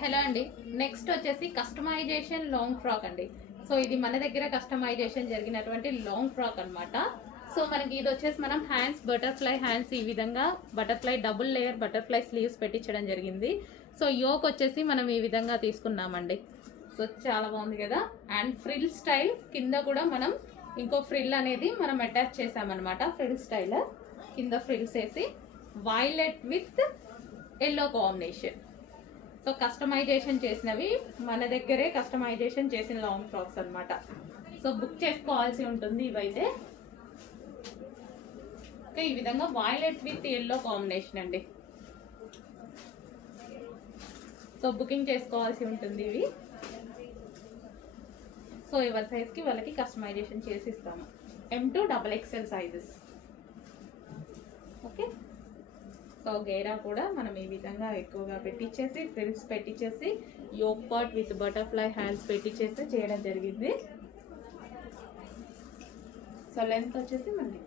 Hello అండి, next వచ్చేసి customization long frock అండి. సో ఇది మన దగ్గర కస్టమైజేషన్ జరిగినటువంటి లాంగ్ ఫ్రాక్ అన్నమాట. సో మనకి ఇది వచ్చేసి మనం హ్యాండ్స్ బటర్ఫ్లై హ్యాండ్స్ ఈ విధంగా butterfly double layer butterfly sleeves పెట్టించడం జరిగింది. సో యోక్ వచ్చేసి మనం ఈ విధంగా తీసుకున్నామండి. సో చాలా బాగుంది కదా. అండ్ ఫ్రిల్ స్టైల్ కింద కూడా మనం ఇంకో ఫ్రిల్ అనేది మనం అటాచ్ చేసామన్నమాట. ఫ్రిల్ స్టైల్ కింద ఫ్రిల్స్ వేసి violet with yellow combination. So customization చేసినవి మన దగ్గరే కస్టమైజేషన్ చేసిన లాంగ్ ఫ్రాక్స్ అన్నమాట. సో బుక్ చేసుకోవాల్సి ఉంటుంది ఇవైతే. ఓకే, ఈ విధంగా వైలెట్ విత్ ఎల్లో కాంబినేషన్ అండి. సో బుకింగ్ చేసుకోవాల్సి ఉంటుంది ఇవి. సో ఎవరి సైజ్కి వాళ్ళకి కస్టమైజేషన్ చేసి ఇస్తాము. M2 XXL sizes. Okay, so గేరా కూడా మనం ఈ విధంగా ఎక్కువగా పెట్టించేసి ఫ్రిల్స్ పెట్టించేసి yoke part with butterfly hands పెట్టించేసి చేయడం జరిగింది. సో లెంత్ వచ్చేసి మనకి